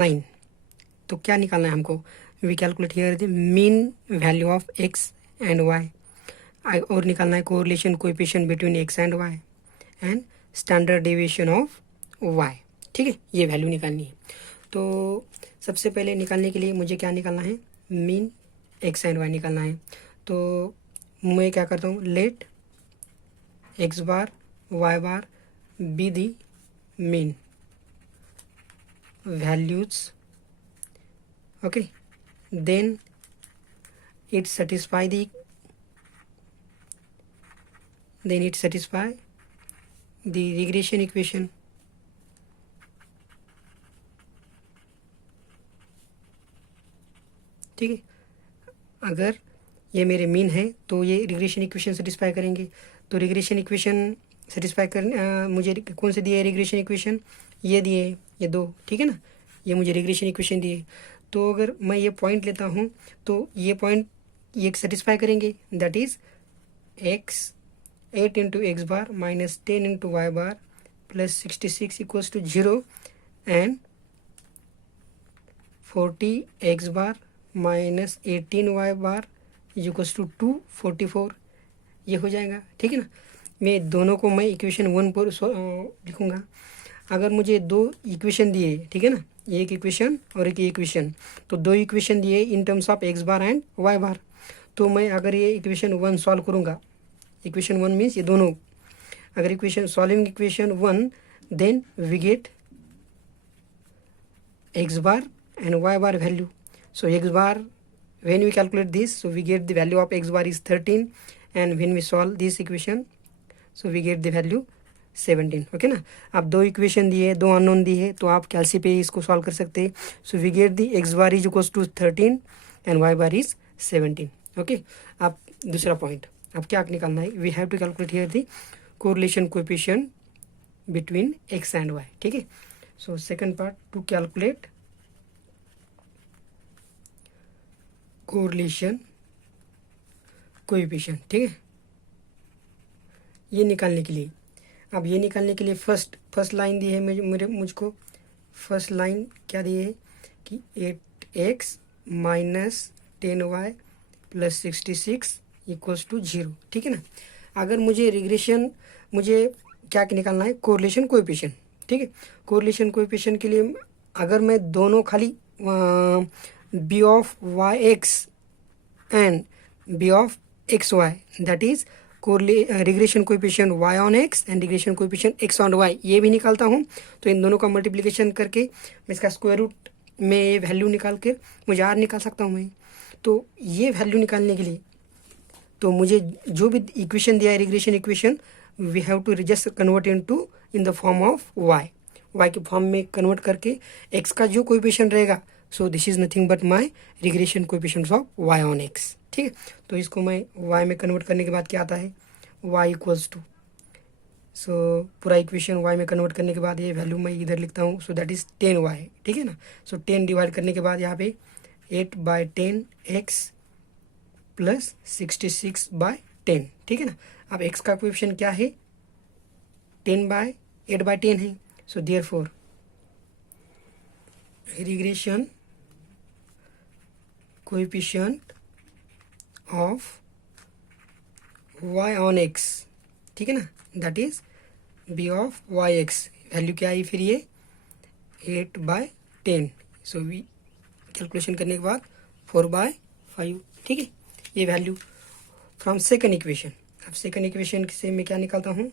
9। तो क्या निकालना है हमको? We calculate here the mean value of x and y, और निकालना है correlation coefficient between x and y and standard deviation of y. ठीक है, ये वैल्यू निकालनी है। तो सबसे पहले निकालने के लिए मुझे क्या निकालना है? मीन एक्स एंड वाई निकालना है। तो मैं क्या करता हूँ, let x bar y bar be the mean values, okay, then it satisfy the regression equation। ठीक है, अगर ये मेरे मीन है तो ये रिग्रेशन इक्वेशन सेटिस्फाई करेंगे। तो रिग्रेशन इक्वेशन सेटिस्फाई कर मुझे कौन से दिए है रिग्रेशन इक्वेशन? ये दिए, ये दो, ठीक है ना, ये मुझे रिग्रेशन इक्वेशन दिए। तो अगर मैं ये पॉइंट लेता हूँ तो ये पॉइंट ये सेटिस्फाई करेंगे, that is x 8 into x bar minus 10 into y bar plus 66 equals to 0 and 40 x bar minus 18 y bar equals to 244। ये हो जाएगा, ठीक है ना। मैं दोनों को मैं इक्वेशन 1 पर लिखूँगा। अगर मुझे दो इक्वेशन दिए, ठीक है ना, एक इक्वेशन और एक इक्वेशन, तो दो इक्वेशन दिए in terms of X bar and Y bar. तो मैं अगर ये इक्वेशन 1 सॉल्व करूँगा, इक्वेशन 1 मीन्स ये दोनों, अगर equation solving equation 1 then we get x bar and y bar value. So x bar, when we calculate this, so we get the value of x bar is 13, and when we solve this equation, so we get the value 17। Okay ना। आप दो equation दिए, दो unknown दिए, तो आप कैलसी पे इसको सॉल्व कर सकते हैं। So we get the x bar is equals to 13 and Y bar is 17। Okay, आप दूसरा पॉइंट अब क्या निकालना है? We have to calculate here the correlation coefficient between x and y. ठीक है, so second part to calculate correlation coefficient. ठीक है, ये निकालने के लिए, अब ये निकालने के लिए फर्स्ट लाइन दी है मुझको फर्स्ट लाइन क्या दी है कि 8x minus 10y plus 66 equals to 0। ठीक है ना। अगर मुझे मुझे क्या निकालना है? Correlation coefficient. ठीक है, कोरिलेशन कोएफिशिएंट के लिए अगर मैं दोनों खाली b of y x and b of x y, that is regression coefficient y on x and regression coefficient x on y, ये भी निकालता हूँ, तो इन दोनों का मल्टीप्लिकेशन करके मैं इसका स्क्वायर रूट में ये वैल्यू निकाल के मुझे r निकाल सकता हूँ मैं। तो ये वैल्यू निकालने के लिए तो मुझे जो भी इक्वेशन दिया है regression equation, we have to just convert in the form of y के फॉर्म में कन्वर्ट करके x का जो कोएफिशिएंट रहेगा, so this is nothing but my regression coefficients of y on x। ठीक है, तो इसको मैं y में कन्वर्ट करने के बाद क्या आता है? y इक्वल्स टू, सो पूरा इक्वेशन y में कन्वर्ट करने के बाद ये वैल्यू मैं इधर लिखता हूँ, सो दैट इज 10y। ठीक है ना। सो 10 डिवाइड करने के बाद यहाँ पे 8/10x प्लस 66/10। ठीक है ना। अब x का कोएफिशिएंट क्या है? 8/10 है। So therefore regression coefficient of y on x, ठीक है ना, that is b of y x. Value क्या आई फिर? ये 8/10। सो वी कैलकुलेशन करने के बाद 4/5। ठीक है, ये वैल्यू फ्रॉम सेकंड इक्वेशन। अब सेकंड इक्वेशन से मैं क्या निकालता हूँ?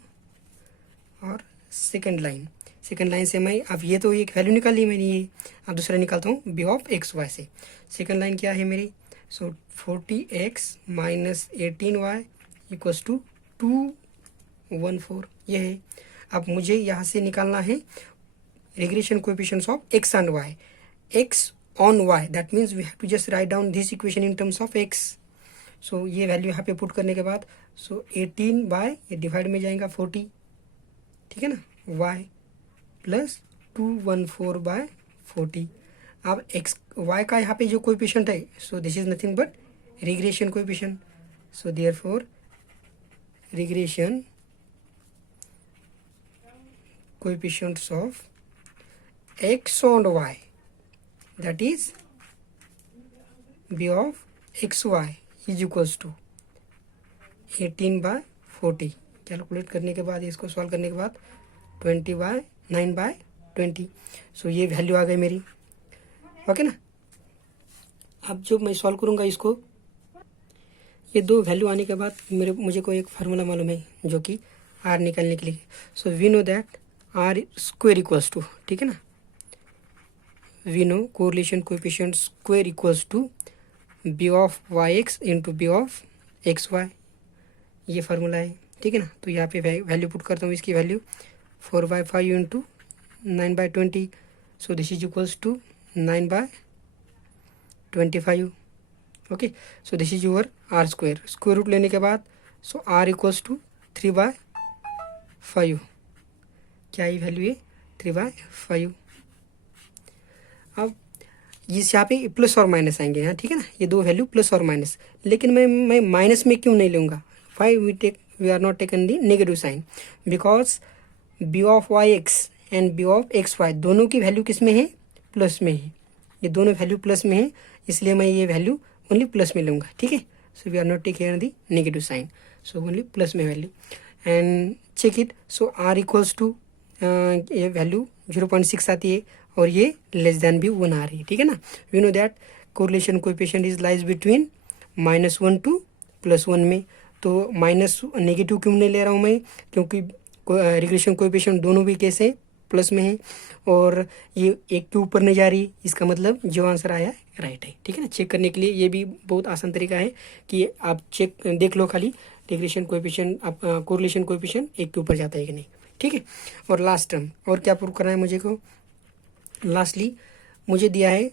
और सेकंड लाइन से मैं, अब ये तो एक वैल्यू निकाल ली मैंने, ये अब दूसरा निकालता हूँ b ऑफ एक्स वाई से। सेकंड लाइन क्या है मेरी? सो 40x minus 18y equals to 214, ये है। अब मुझे यहाँ से निकालना है regression coefficients of x and y, x on y, that means we have to just write down this equation in terms of x। So ये वैल्यू यहाँ पे पुट करने के बाद, सो 18 ये डिवाइड में जाएगा 40, ठीक है ना, y प्लस 214/40। अब y का यहाँ पे जो कोएफिशिएंट है, so this is nothing but regression coefficient. So therefore regression coefficients of x on y, that is b of xy is equals to 18/40। Calculate करने के बाद, इसको सॉल्व करने के बाद 9/20। सो ये वैल्यू आ गई मेरी, ओके ना। अब जो मैं सॉल्व करूँगा इसको, ये दो वैल्यू आने के बाद मुझे को एक फार्मूला मालूम है जो कि आर निकालने के लिए। So we know that R square equals to, ठीक है ना, we know correlation coefficient square equals to b of y x into b of x y, ये फार्मूला है, ठीक है ना। तो यहाँ पे वैल्यू पुट करता हूँ, इसकी value 4/5 into 9/20। So this is equals to 9/25, okay. So this is your R square. Square root लेने के बाद सो आर इक्वल्स टू 3/5, क्या ये वैल्यू है 3/5। अब इस यहाँ पे प्लस और माइनस आएंगे यहाँ, ठीक है ना, ये दो वैल्यू प्लस और माइनस, लेकिन मैं माइनस में क्यों नहीं लूँगा, five we are not taken the negative sign, because b of y x and b of x y दोनों की वैल्यू किस में है, प्लस में है, ये दोनों वैल्यू प्लस में है, इसलिए मैं ये वैल्यू ओनली प्लस में लूँगा, ठीक है। So we are not taking the negative sign, so only plus में value and check it. So R equals to ये वैल्यू 0.6 आती है और ये लेस देन भी 1 आ रही है, ठीक है ना। We know that correlation coefficient is lies between -1 to +1 में, तो माइनस नेगेटिव क्यों नहीं ले रहा हूँ मैं, क्योंकि रिग्रेशन कोएफिशिएंट दोनों भी कैसे प्लस में है और ये एक के ऊपर नहीं जा रही, इसका मतलब जो आंसर आया राइट है, ठीक है ना। चेक करने के लिए ये भी बहुत आसान तरीका है कि आप चेक देख लो खाली रिग्रेशन कोएफिशिएंट, आप कोरिलेशन कोएफिशिएंट एक के ऊपर जाता है कि नहीं, ठीक है। और लास्ट टर्म और क्या प्रूव करना है मुझे को, लास्टली मुझे दिया है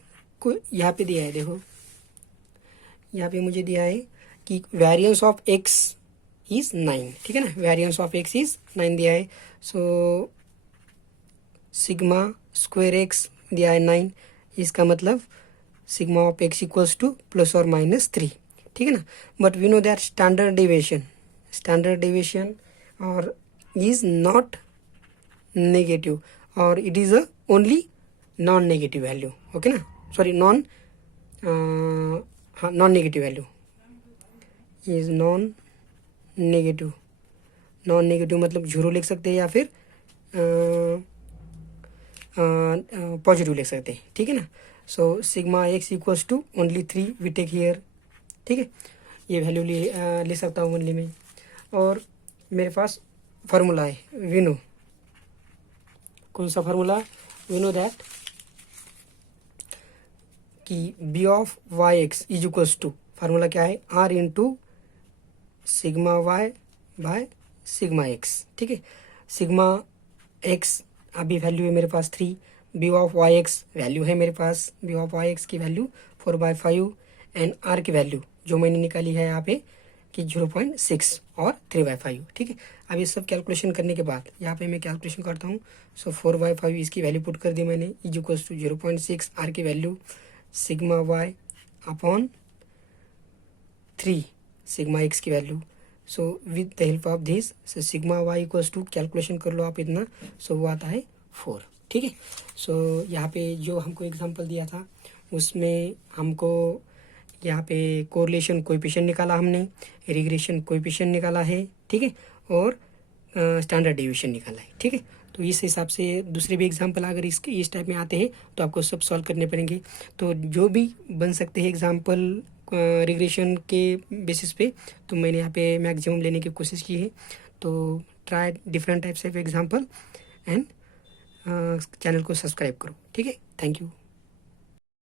यहाँ पे दिया है, देखो यहाँ पे मुझे दिया है कि वेरिएंस ऑफ एक्स इज 9, ठीक है ना, वेरिएंस ऑफ एक्स इज 9 दिया है। सो सिग्मा स्क्वायर एक्स दिया है 9, इसका मतलब sigma of x equals to +or-3, ठीक है ना। But we know that standard deviation और इज नॉट नेगेटिव और it is a only non negative value, okay ना, sorry non negative value is non negative मतलब 0 लिख सकते हैं या फिर पॉजिटिव लिख सकते हैं, ठीक है ना। So sigma x equals to only 3 we take here, ठीक है, ये वैल्यू ले सकता हूँ ओनली में। और मेरे पास फार्मूला है, वी नो कौन सा फार्मूला, वी नो दैट कि b of y x is equals to, formula क्या है, R into sigma y by sigma x, ठीक है। सिग्मा एक्स अभी वैल्यू है मेरे पास 3, b of y x value है मेरे पास, बी ऑफ वाई एक्स की वैल्यू 4/5 एंड आर की वैल्यू जो मैंने निकाली है यहाँ पे कि 0.6 और 3/5, ठीक है। अब ये सब कैलकुलेशन करने के बाद यहाँ पे मैं कैलकुलेशन करता हूँ। सो 4/5 इसकी वैल्यू पुट कर दी मैंने, इज इक्वल्स टू 0.6, आर की value sigma Y upon 3 sigma X की value. So with the help of this so sigma Y equals to calculation कर लो आप इतना, सो वो आता है 4, ठीक है। सो यहाँ पे जो हमको एग्जांपल दिया था उसमें हमको यहाँ पे कोरिलेशन कोएफिशिएंट निकाला हमने, रिग्रेशन कोएफिशिएंट निकाला है, ठीक है, और स्टैंडर्ड डेविएशन निकाला है, ठीक है। तो इस हिसाब से दूसरे भी एग्जांपल अगर इसके इस टाइप में आते हैं तो आपको सब सॉल्व करने पड़ेंगे। तो जो भी बन सकते हैं एग्जांपल रिग्रेशन के बेसिस पे, तो मैंने यहाँ पे मैक्सिमम लेने की कोशिश की है। तो try different types of example and channel को सब्सक्राइब करो, ठीक है। Thank you.